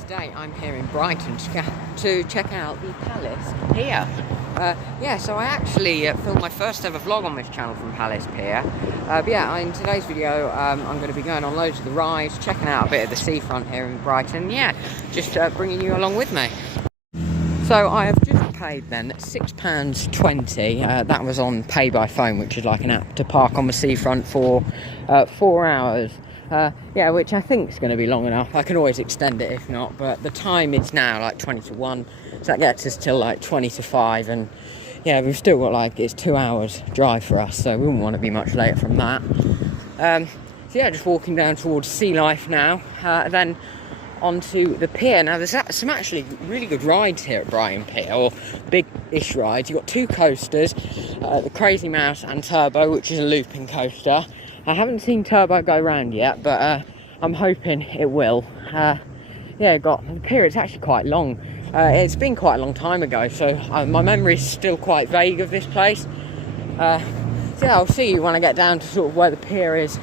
Today I'm here in Brighton to check out the Palace Pier. Yeah, so I actually filmed my first ever vlog on this channel from Palace Pier. But yeah, in today's video I'm going to be going on loads of the rides, checking out a bit of the seafront here in Brighton. Yeah, just bringing you along with me. So I have just paid then £6.20. That was on pay by phone, which is like an app to park on the seafront for 4 hours. Yeah, which I think is going to be long enough. I can always extend it if not, but the time is now like 20 to 1, so that gets us till like 20 to 5, and yeah, we've still got like, it's 2 hours drive for us, so we wouldn't want to be much later from that. So yeah, just walking down towards Sealife now, then onto the pier. Now there's some actually really good rides here at Brighton Pier, or big-ish rides. You've got 2 coasters, the Crazy Mouse and Turbo, which is a looping coaster. I haven't seen Turbo go round yet, but I'm hoping it will. Yeah, got the pier, it's actually quite long. It's been quite a long time ago, so my memory is still quite vague of this place. So yeah, I'll see you when I get down to sort of where the pier is.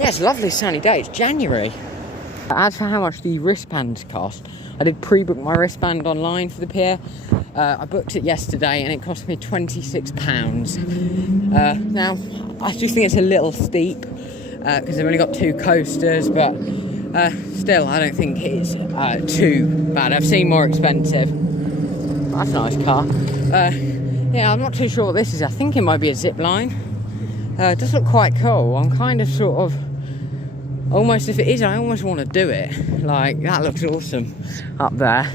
Yeah, it's a lovely sunny day, it's January. As for how much the wristbands cost, I did pre-book my wristband online for the pier. I booked it yesterday and it cost me £26. Now, I just think it's a little steep because they've only got 2 coasters, but still, I don't think it's too bad. I've seen more expensive. That's a nice car. Yeah, I'm not too sure what this is. I think it might be a zip line. It does look quite cool. I'm kind of sort of almost, if it is, I almost want to do it. Like, that looks awesome up there.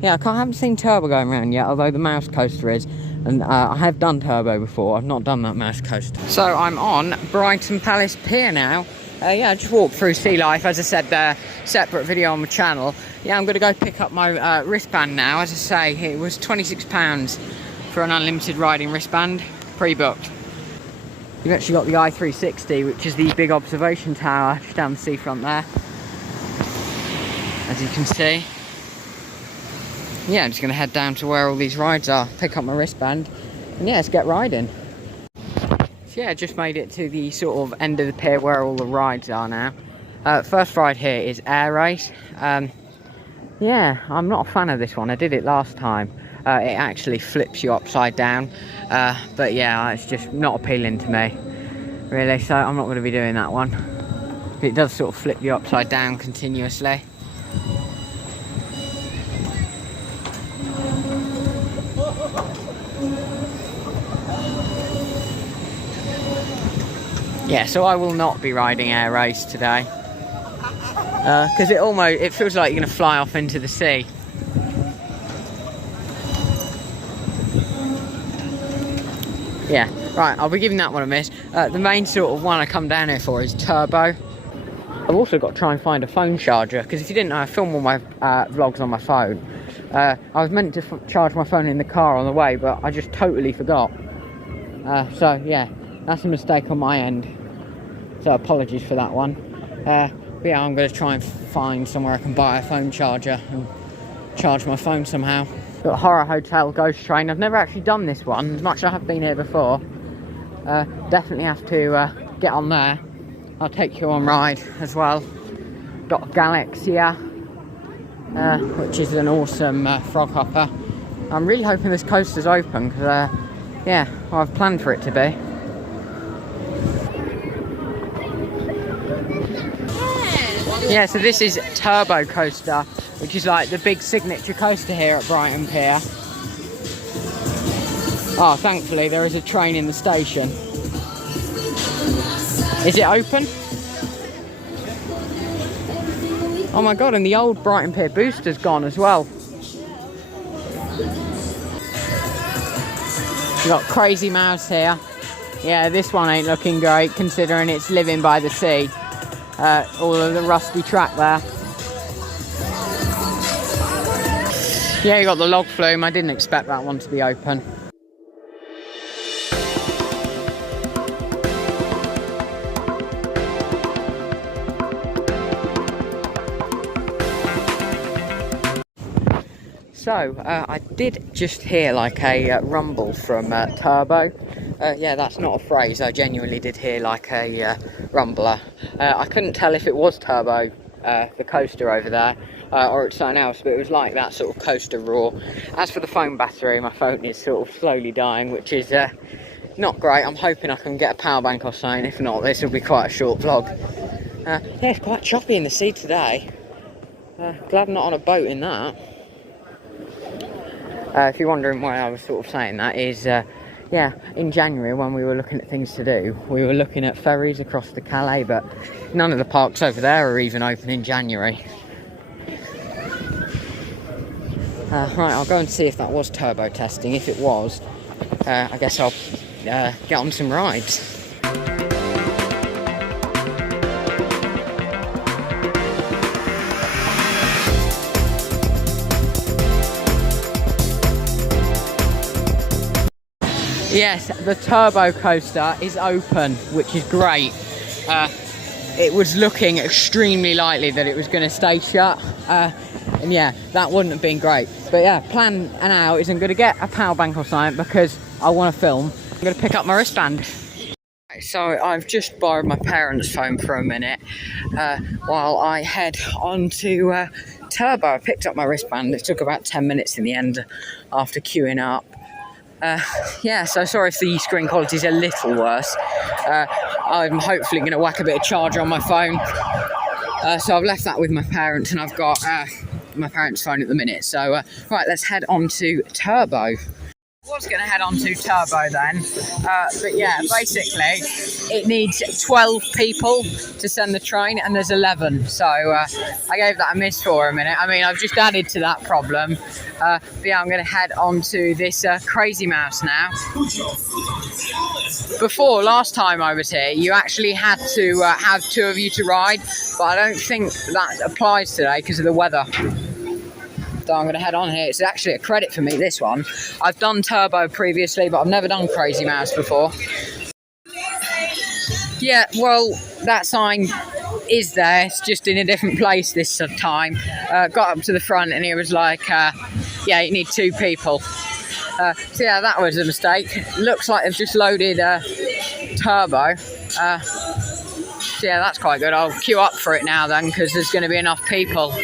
Yeah, I haven't seen Turbo going around yet, although the mouse coaster is. And I have done Turbo before, I've not done that mouse coaster. So I'm on Brighton Palace Pier now. Yeah, I just walked through Sealife, as I said there, separate video on my channel. Yeah, I'm going to go pick up my wristband now. As I say, it was £26 for an unlimited riding wristband, pre-booked. You've actually got the i360, which is the big observation tower just down the seafront there, as you can see. Yeah, I'm just going to head down to where all these rides are, pick up my wristband, and yeah, let's get riding. So yeah, just made it to the sort of end of the pier where all the rides are now. First ride here is Air Race. Yeah, I'm not a fan of this one. I did it last time. It actually flips you upside down, but yeah, it's just not appealing to me, really, so I'm not going to be doing that one. It does sort of flip you upside down continuously. Yeah, so I will not be riding Air Race today, because it feels like you're going to fly off into the sea. Yeah, right, I'll be giving that one a miss. The main sort of one I come down here for is Turbo. I've also got to try and find a phone charger, because if you didn't know, I film all my vlogs on my phone. I was meant to charge my phone in the car on the way, but I just totally forgot. So yeah, that's a mistake on my end. So apologies for that one. But yeah, I'm going to try and find somewhere I can buy a phone charger and charge my phone somehow. Got Horror Hotel Ghost Train. I've never actually done this one, as much as I have been here before. Definitely have to get on there. I'll take you on ride as well. Got Galaxia, which is an awesome frog hopper. I'm really hoping this coaster's open, because yeah, well, I've planned for it to be. Yeah, so this is Turbo Coaster, which is like the big signature coaster here at Brighton Pier. Oh, thankfully there is a train in the station. Is it open? Oh my god, and the old Brighton Pier booster's gone as well. We've got Crazy Mouse here. Yeah, this one ain't looking great considering it's living by the sea. All of the rusty track there. Yeah, you got the log flume. I didn't expect that one to be open. So, I did just hear like a rumble from Turbo. Yeah, that's not a phrase, I genuinely did hear like a rumbler. I couldn't tell if it was Turbo the coaster over there, or it's something else, but it was like that sort of coaster roar. As for the phone battery, my phone is sort of slowly dying, which is not great. I'm hoping I can get a power bank or something. If not, this will be quite a short vlog. Yeah, it's quite choppy in the sea today. Glad I'm not on a boat in that. If you're wondering why I was sort of saying that, is yeah, in January when we were looking at things to do, we were looking at ferries across the Calais, but none of the parks over there are even open in January. Right, I'll go and see if that was turbo testing. If it was, I guess I'll get on some rides. Yes, the turbo coaster is open, which is great. It was looking extremely likely that it was going to stay shut, and yeah, that wouldn't have been great. But yeah, plan now is I'm going to get a power bank or something because I want to film. I'm going to pick up my wristband. So I've just borrowed my parents' phone for a minute while I head on to Turbo. I picked up my wristband. It took about 10 minutes in the end after queuing up. Yeah, so sorry if the screen quality is a little worse. I'm hopefully going to whack a bit of charge on my phone. So I've left that with my parents, and I've got my parents' phone at the minute. So right, let's head on to Turbo. I was going to head on to Turbo then, but yeah, basically it needs 12 people to send the train, and there's 11, so I gave that a miss for a minute. I mean, I've just added to that problem, but yeah, I'm going to head on to this Crazy Mouse now. Before, last time I was here, you actually had to have 2 of you to ride, but I don't think that applies today because of the weather. So I'm going to head on here. It's actually a credit for me, this one. I've done Turbo previously, but I've never done Crazy Mouse before. Yeah, well, that sign is there. It's just in a different place this time. Got up to the front and it was like, yeah, you need 2 people. So yeah, that was a mistake. Looks like they've just loaded Turbo. So yeah, that's quite good. I'll queue up for it now then, because there's going to be enough people.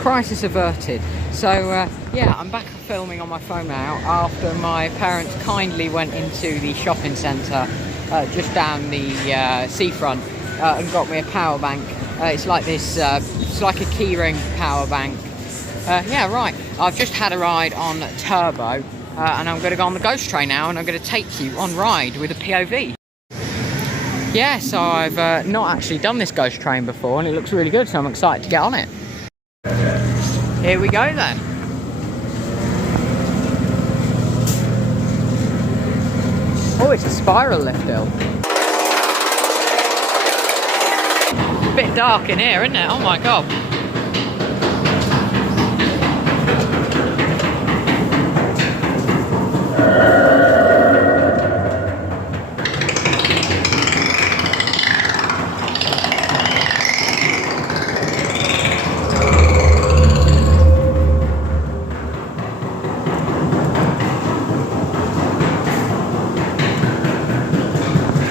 Crisis averted. So yeah, I'm back filming on my phone now after my parents kindly went into the shopping centre just down the seafront and got me a power bank. It's like this, it's like a keyring power bank. Yeah, right, I've just had a ride on Turbo and I'm going to go on the ghost train now, and I'm going to take you on ride with a POV. Yeah, so I've not actually done this ghost train before, and it looks really good, so I'm excited to get on it. Here we go then. Oh, it's a spiral lift hill. A bit dark in here, isn't it? Oh my god.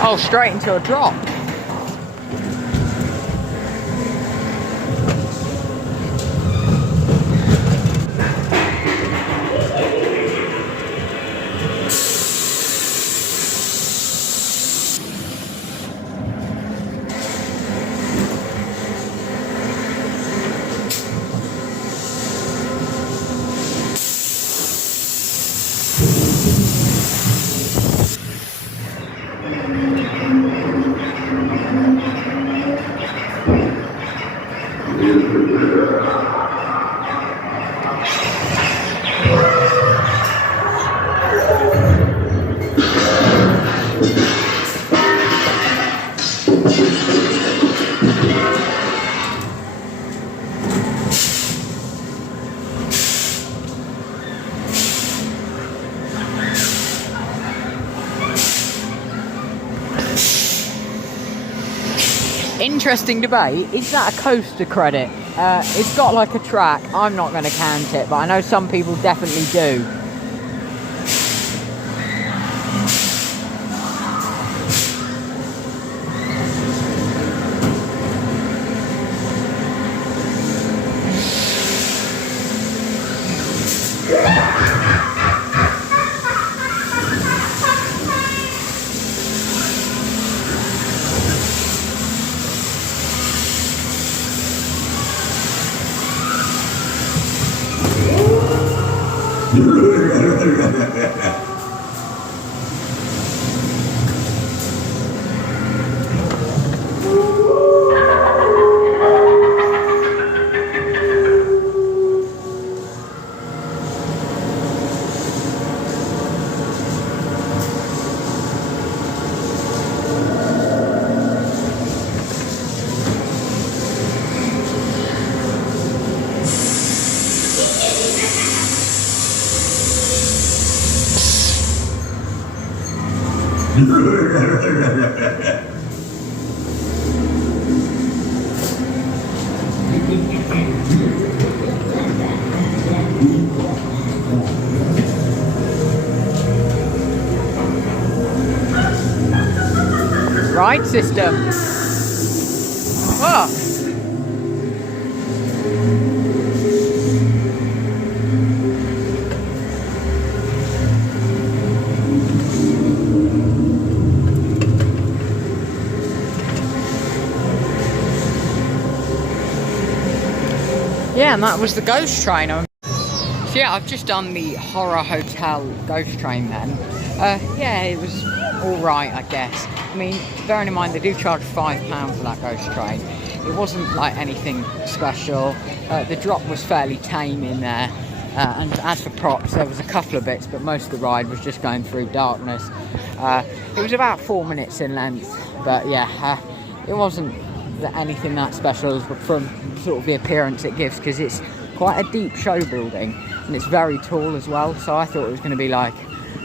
Oh, straight into a drop. Interesting debate. Is that a coaster credit? It's got like a track. I'm not going to count it, but I know some people definitely do. Ride system. Oh. Yeah, and that was the ghost train. So yeah, I've just done the Horror Hotel ghost train then. Yeah, it was alright, I guess. I mean, bearing in mind they do charge £5 for that ghost train. It wasn't like anything special. The drop was fairly tame in there. And as for props, there was a couple of bits, but most of the ride was just going through darkness. It was about 4 minutes in length, but yeah, it wasn't anything that special from sort of the appearance it gives, because it's quite a deep show building and it's very tall as well, so I thought it was going to be like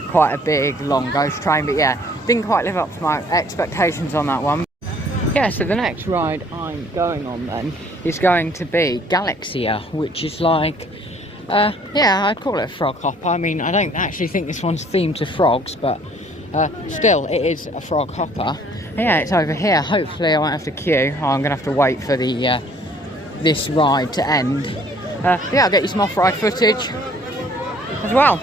quite a big long ghost train, but yeah, didn't quite live up to my expectations on that one. Yeah, so the next ride I'm going on then is going to be Galaxia, which is like yeah, I'd call it a frog hopper. I mean, I don't actually think this one's themed to frogs, but still, it is a frog hopper. Yeah, it's over here. Hopefully I won't have to queue. Oh, I'm going to have to wait for the this ride to end. Yeah, I'll get you some off-ride footage as well.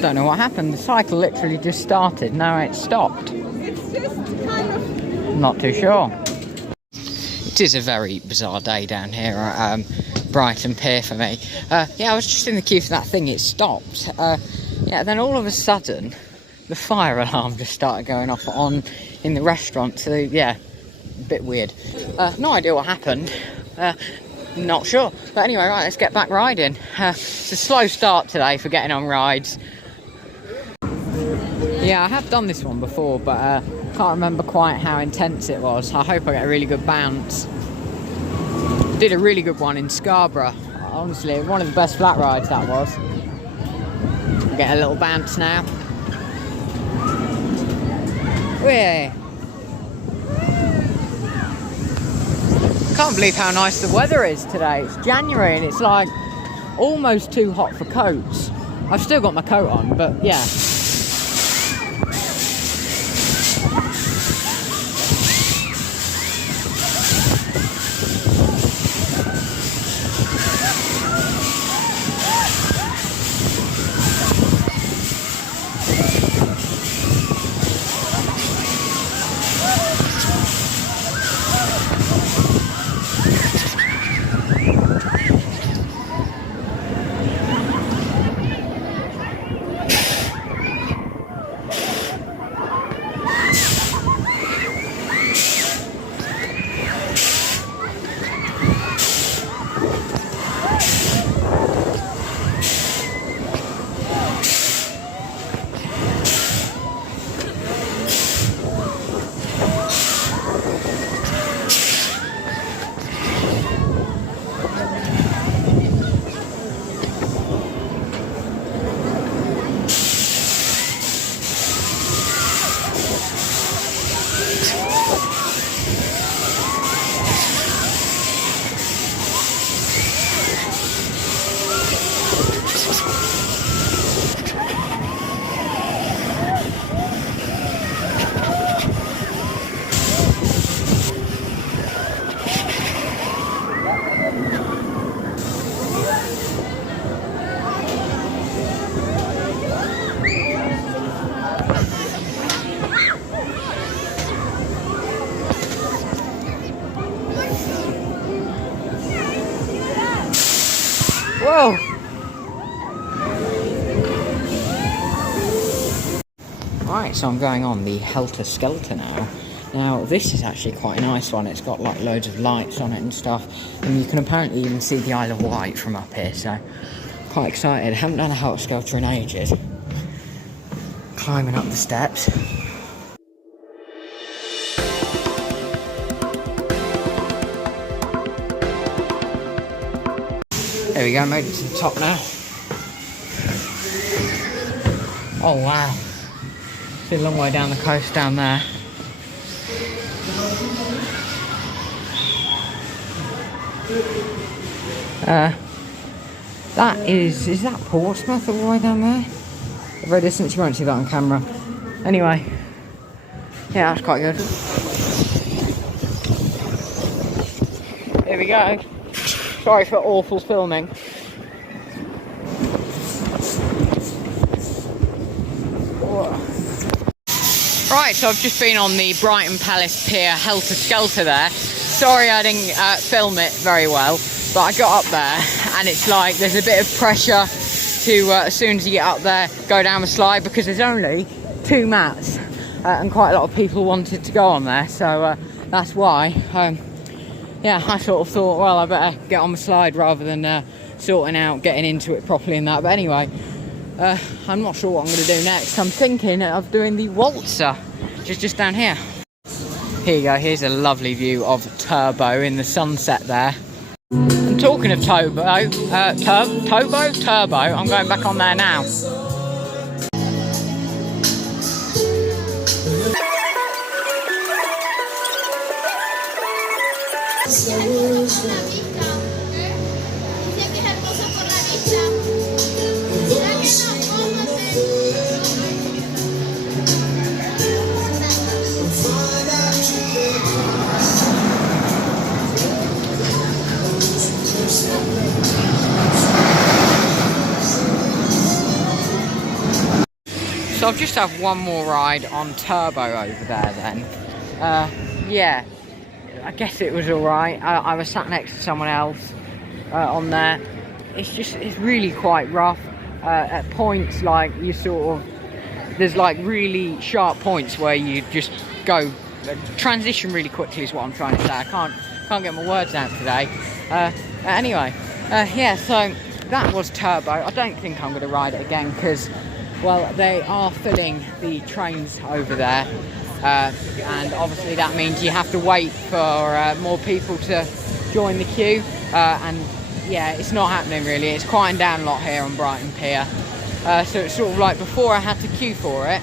Don't know what happened. The cycle literally just started. Now it stopped. It's just kind of... Not too sure. It is a very bizarre day down here at Brighton Pier for me. Yeah, I was just in the queue for that thing. It stopped. Yeah, then all of a sudden, the fire alarm just started going off in the restaurant. So yeah, a bit weird. No idea what happened. Not sure. But anyway, right, let's get back riding. It's a slow start today for getting on rides. Yeah, I have done this one before, but can't remember quite how intense it was. I hope I get a really good bounce. Did a really good one in Scarborough. Honestly, one of the best flat rides that was. Get a little bounce now. Yeah. Can't believe how nice the weather is today. It's January and it's like almost too hot for coats. I've still got my coat on, but yeah. Right, so I'm going on the Helter-skelter now. Now, this is actually quite a nice one. It's got like loads of lights on it and stuff. And you can apparently even see the Isle of Wight from up here, so quite excited. Haven't done a Helter-skelter in ages. Climbing up the steps. There we go, made it to the top now. Oh wow. It's a long way down the coast down there. Is that Portsmouth all the way down there? The very distance, you won't see that on camera. Anyway, yeah, that's quite good. Here we go. Sorry for awful filming. Right, so I've just been on the Brighton Palace Pier Helter-skelter there. Sorry I didn't film it very well, but I got up there and it's like there's a bit of pressure to, as soon as you get up there, go down the slide because there's only 2 mats and quite a lot of people wanted to go on there, so that's why. Yeah, I sort of thought, well, I better get on the slide rather than sorting out getting into it properly and that. But anyway, I'm not sure what I'm going to do next. I'm thinking of doing the waltzer, which is just down here. Here you go, here's a lovely view of Turbo in the sunset there. And talking of Turbo, I'm going back on there now. So I've just had one more ride on Turbo over there then. Yeah, I guess it was alright. I was sat next to someone else on there. It's really quite rough. At points, like, you sort of, there's like really sharp points where you just go, transition really quickly is what I'm trying to say. I can't get my words out today. Anyway, yeah, so that was Turbo. I don't think I'm going to ride it again because, well, they are filling the trains over there, and obviously that means you have to wait for more people to join the queue, and yeah, it's not happening really. It's quieting down a lot here on Brighton Pier, so it's sort of like before I had to queue for it,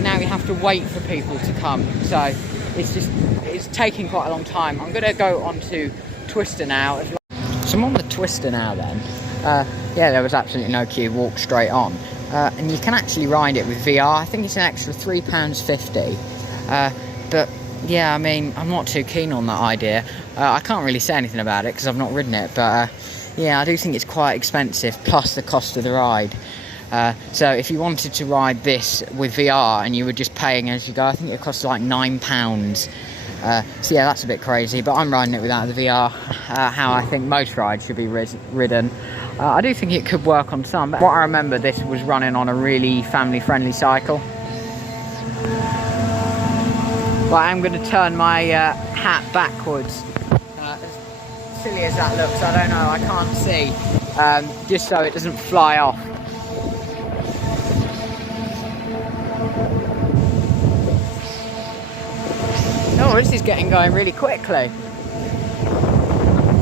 now you have to wait for people to come, so it's taking quite a long time. I'm going to go on to Twister now. So I'm on the Twister now then. Yeah, there was absolutely no queue, walk straight on. And you can actually ride it with VR. I think it's an extra £3.50. But yeah, I mean, I'm not too keen on that idea. I can't really say anything about it because I've not ridden it. But yeah, I do think it's quite expensive, plus the cost of the ride. So if you wanted to ride this with VR and you were just paying as you go, I think it costs like £9. So yeah, that's a bit crazy. But I'm riding it without the VR, how I think most rides should be ridden. I do think it could work on some, but what I remember, this was running on a really family-friendly cycle. But I'm going to turn my hat backwards. As silly as that looks, I don't know, I can't see. Just so it doesn't fly off. Oh, this is getting going really quickly.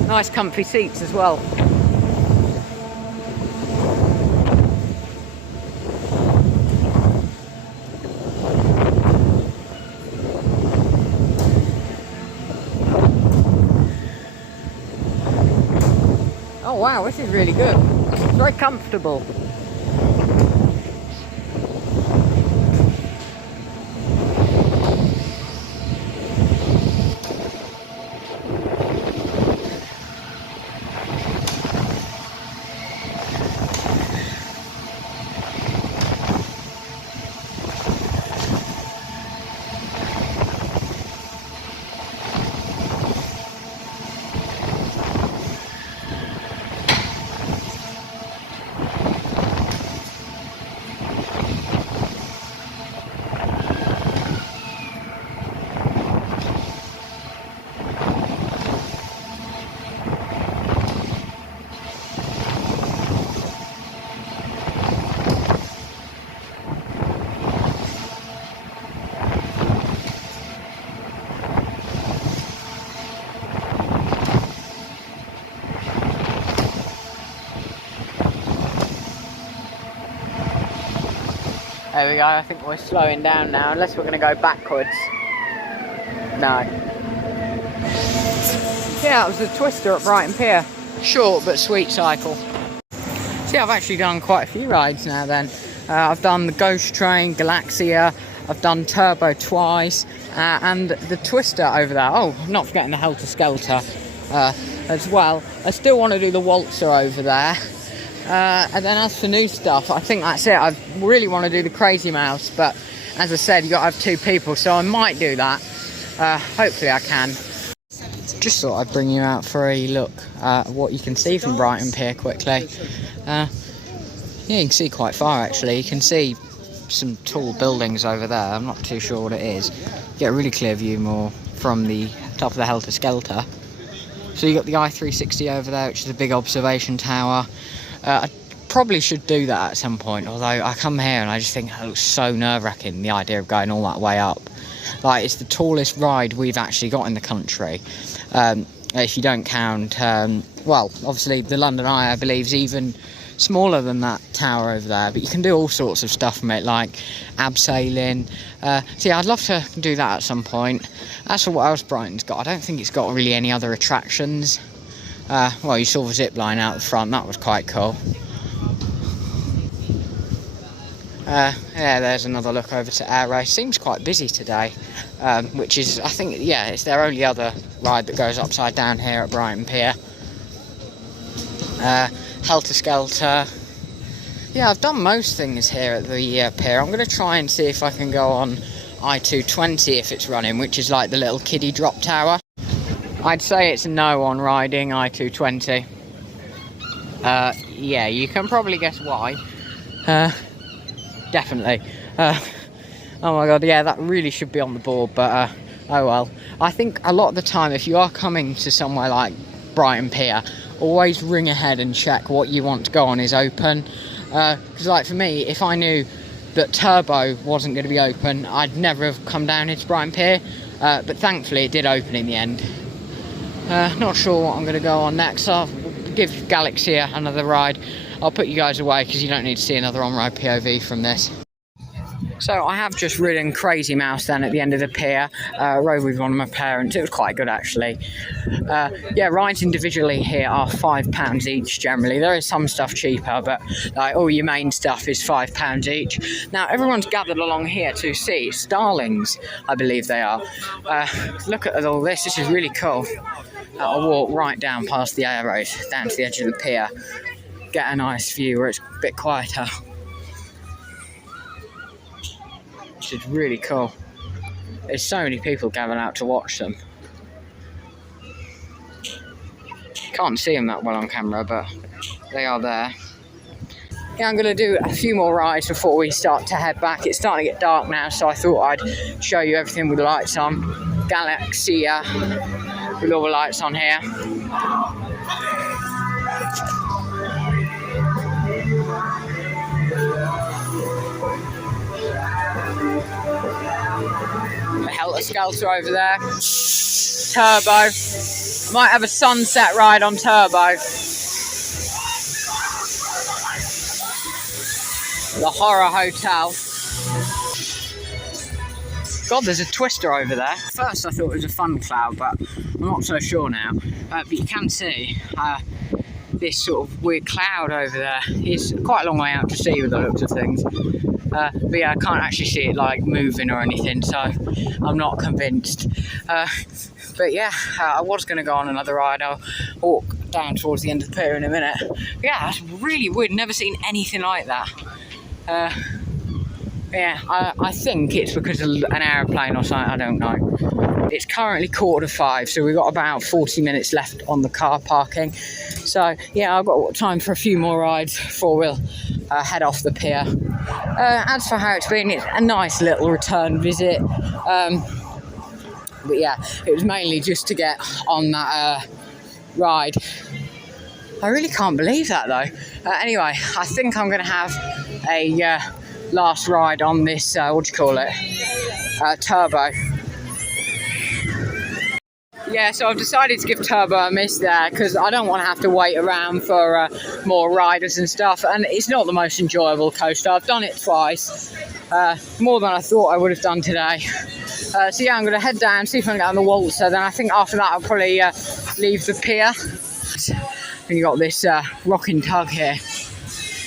Nice comfy seats as well. Oh wow, this is really good. It's very comfortable. There we go, I think we're slowing down now, unless we're going to go backwards. No. Yeah, that was the Twister at Brighton Pier. Short but sweet cycle. See, I've actually done quite a few rides now then. I've done the Ghost Train, Galaxia, I've done Turbo twice, and the Twister over there. Oh, not forgetting the Helter-skelter as well. I still want to do the Waltzer over there. And then as for new stuff, I think that's it. I really want to do the Crazy Mouse, but as I said, you've got to have 2 people, so I might do that. Hopefully I can. Just thought I'd bring you out for a look at what you can see from Brighton Pier quickly. Yeah, you can see quite far actually. You can see some tall buildings over there. I'm not too sure what it is. You get a really clear view more from the top of the Helter-skelter. So you got the i360 over there, which is a big observation tower. I probably should do that at some point, although I come here and I just think it looks so nerve-wracking, the idea of going all that way up. Like, it's the tallest ride we've actually got in the country. If you don't count, well, obviously the London Eye, I believe, is even smaller than that tower over there, but you can do all sorts of stuff from it, like abseiling. So yeah, I'd love to do that at some point. As for what else Brighton's got, I don't think it's got really any other attractions. Well, you saw the zip line out the front, that was quite cool. Yeah, there's another look over to Air Race. Seems quite busy today, which is, I think, yeah, it's their only other ride that goes upside down here at Brighton Pier. Helter-skelter. Yeah, I've done most things here at the pier. I'm going to try and see if I can go on I220 if it's running, which is like the little kiddie drop tower. I'd say it's no on riding I220. Yeah, you can probably guess why. Definitely. Oh my god, yeah, that really should be on the board, but oh well. I think a lot of the time, if you are coming to somewhere like Brighton Pier, always ring ahead and check what you want to go on is open. Because like for me, if I knew that Turbo wasn't going to be open, I'd never have come down into Brighton Pier. But thankfully it did open in the end. Not sure what I'm going to go on next. I'll give Galaxia another ride. I'll put you guys away because you don't need to see another on-ride POV from this. So I have just ridden Crazy Mouse then at the end of the pier, rode with one of my parents. It was quite good actually. Yeah, rides individually here are £5 each generally. There is some stuff cheaper, but like all your main stuff is £5 each. Now everyone's gathered along here to see starlings, I believe they are. Look at all this, this is really cool. I'll walk right down past the air road, down to the edge of the pier, get a nice view where it's a bit quieter. Which is really cool. There's so many people gathered out to watch them. Can't see them that well on camera, but they are there. Yeah, I'm going to do a few more rides before we start to head back. It's starting to get dark now, so I thought I'd show you everything with the lights on. Galaxia with all the lights on here. The Helter-skelter over there. Turbo. Might have a sunset ride on Turbo. The Horror Hotel. God, there's a Twister over there. First I thought it was a fun cloud, but I'm not so sure now. But you can see this sort of weird cloud over there. It's quite a long way out to sea with the looks of things. But yeah, I can't actually see it like moving or anything, so I'm not convinced. But yeah, I was going to go on another ride. I'll walk down towards the end of the pier in a minute. Yeah, that's really weird. Never seen anything like that. Yeah, I think it's because of an aeroplane or something, I don't know. It's currently 4:45, so we've got about 40 minutes left on the car parking. So yeah, I've got time for a few more rides before we'll head off the pier. As for how it's been, it's a nice little return visit. But yeah, it was mainly just to get on that ride. I really can't believe that though. Anyway, I think I'm going to have a last ride on this, what do you call it? Turbo. Yeah, so I've decided to give Turbo a miss there because I don't want to have to wait around for more riders and stuff, and it's not the most enjoyable coaster. I've done it twice, more than I thought I would have done today. So yeah, I'm going to head down, see if I can get on the waltzer, then I think after that I'll probably leave the pier. And you got this rocking tug here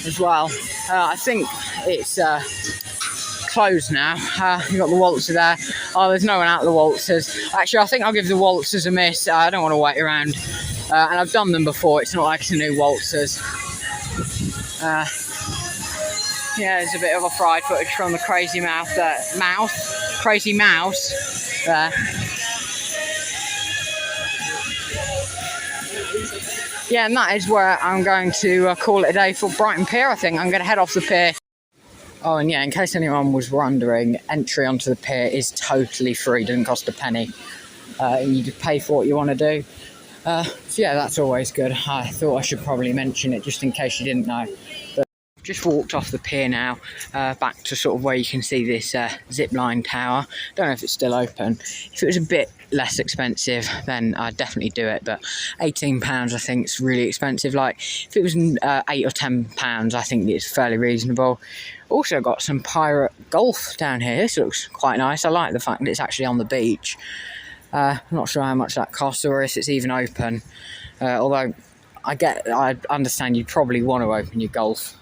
as well. I think it's closed now. You got the waltzer there. Oh, there's no one out of the waltzers. Actually, I think I'll give the waltzers a miss. I don't want to wait around, and I've done them before. It's not like it's a new waltzers. Yeah, there's a bit of a fried footage from the crazy crazy mouse there. Yeah, and that is where I'm going to call it a day for Brighton Pier. I think I'm going to head off the pier. Oh, and yeah, in case anyone was wondering, entry onto the pier is totally free, doesn't cost a penny. And you just pay for what you want to do. So yeah, that's always good. I thought I should probably mention it just in case you didn't know. But just walked off the pier now, back to sort of where you can see this zipline tower. Don't know if it's still open. If it was a bit less expensive, then I'd definitely do it, but £18 I think is really expensive. Like if it was £8 or £10, I think it's fairly reasonable. Also got some pirate golf down here. This looks quite nice. I like the fact that it's actually on the beach. I'm not sure how much that costs or if it's even open, although I understand you probably want to open your golf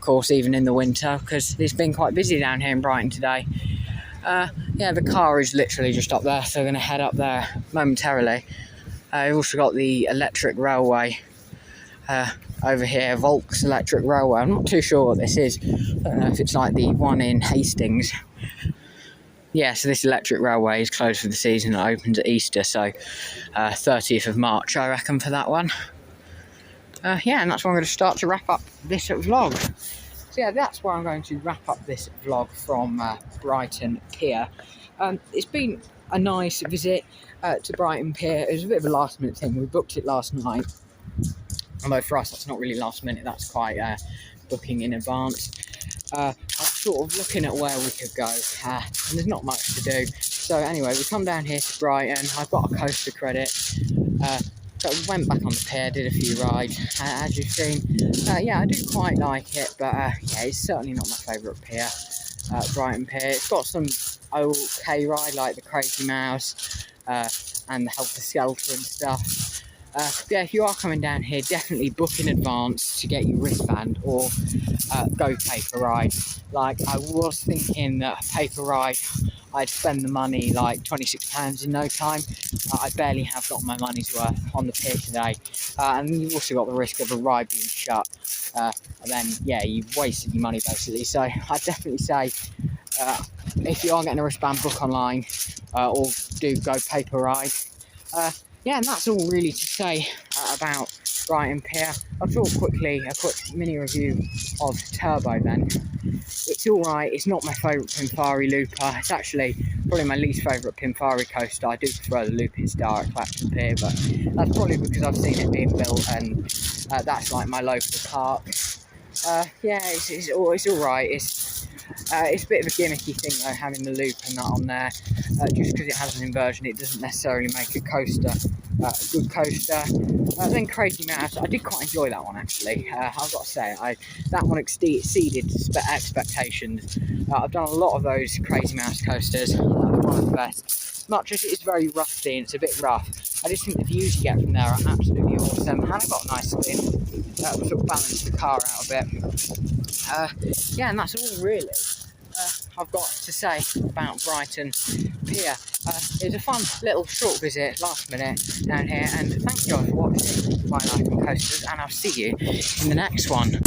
course even in the winter, because it's been quite busy down here in Brighton today. Yeah, the car is literally just up there, so I'm going to head up there momentarily. We've also got the electric railway over here, Volks Electric Railway. I'm not too sure what this is. I don't know if it's like the one in Hastings. Yeah, so this electric railway is closed for the season. It opens at Easter, so 30th of March, I reckon, for that one. Yeah, and that's where I'm going to start to wrap up this vlog. So yeah, that's where I'm going to wrap up this vlog from Brighton Pier. It's been a nice visit to Brighton Pier. It was a bit of a last minute thing. We booked it last night. Although for us, that's not really last minute. That's quite booking in advance. I was sort of looking at where we could go, and there's not much to do. So anyway, we come down here to Brighton. I've got a coaster credit. So we went back on the pier, did a few rides, as you've seen. Yeah, I do quite like it, but yeah, it's certainly not my favourite pier, Brighton Pier. It's got some okay ride, like the Crazy Mouse and the Helter-skelter and stuff. Yeah, if you are coming down here, definitely book in advance to get your wristband, or go paper ride. Like, I was thinking that a paper ride, I'd spend the money, like £26 in no time. I barely have got my money's worth on the pier today. And you've also got the risk of a ride being shut. And then, yeah, you've wasted your money, basically. So I'd definitely say, if you are getting a wristband, book online, or do go paper ride. Yeah, and that's all really to say about Brighton Pier. I'll talk quickly, a quick mini review of Turbo then. It's alright, it's not my favourite Pinfari looper. It's actually probably my least favourite Pinfari coaster. I do prefer the looping star at Clapton Pier, but that's probably because I've seen it being built, and that's like my local park. Yeah, it's alright. It's a bit of a gimmicky thing though, having the loop and that on there. Just because it has an inversion, it doesn't necessarily make a coaster a good coaster. Then Crazy Mouse, I did quite enjoy that one actually. I've got to say, that one exceeded expectations. I've done a lot of those Crazy Mouse coasters. One of the best. Much as it is very rusty and it's a bit rough, I just think the views you get from there are absolutely awesome. And I got a nice spin. That will sort of balance the car out a bit. Yeah, and that's all really I've got to say about Brighton Pier. It was a fun little short visit, last minute, down here, and thank you all for watching my life on coasters, and I'll see you in the next one.